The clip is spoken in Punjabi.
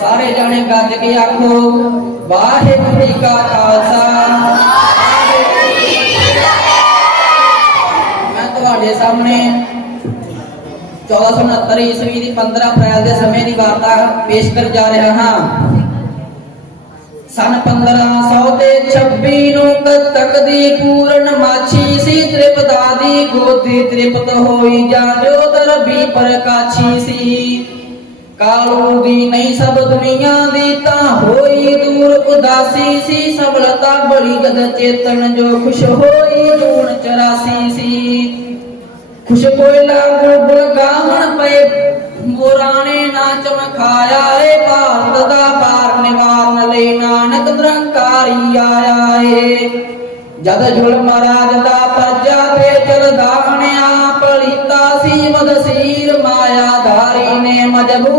ਸਾਰੇ ਜਾਣੇ ਗੱਜ ਕੇ ਆਖੋ, ਵਾਹਿਗੁਰੂ ਜੀ ਕਾ ਖਾਲਸਾ। ਮੈਂ ਤੁਹਾਡੇ ਸਾਹਮਣੇ 1469 ਈਸਵੀ ਦੀ 15 ਅਪ੍ਰੈਲ ਦੇ ਸਮੇਂ ਦੀ ਵਾਰਤਾ ਪੇਸ਼ ਕਰ ਜਾ ਰਿਹਾ ਹਾਂ। ਸਨ 1500 ਤੇ 26 ਨੂੰ ਕਤਕ ਦੀ ਪੂਰਨ ਮਾਛੀ ਸੀ ਤ੍ਰਿਪਤਾ ਦੀ ਗੋਦੀ ਤ੍ਰਿਪਤ ਹੋਈ ਜਾਂ ਜੋਤ ਰਬੀ ਪ੍ਰਕਾਸ਼ੀ ਸੀ। ਕਾਲੂ ਦੀ ਨਹੀਂ ਸਭ ਦੁਨੀਆ ਦੀ ਤਾਂ ਹੋਈ ਦੂਰ ਉਦਾਸੀ ਸੀ ਸਬਲਤਾ ਬੜੀ ਜਦ ਚੇਤਨ ਜੋ ਖੁਸ਼ ਹੋਈ ਜੂਨ 84 ਸੀ। ਖੁਸ਼ ਕੋਇਲਾ ਗੁਲਗੁਲ ਗਾਵਣ ਪਏ ਮੋਰਾਣੇ ਨਾ ਚਮਕਾਇਆ ਏ ਭਾਰਤ ਦਾ ਪਾਰ ਨਿਵਾਰਨ ਲਈ ਨਾਨਕ ਨਿਰੰਕਾਰੀ ਆਇਆ ਏ। ਜਦ ਜ਼ੁਲਮ ਰਾਜ ਦਾ ਪਰਜਾ ਤੇ ਚਲਦਾ ਹਣਿਆ ਪਲੀਤਾ ਸੀ ਮਦਸੀਰ ਮਾਇਆ ਧਾਰੀ ਨੇ ਮਜਬੂਰ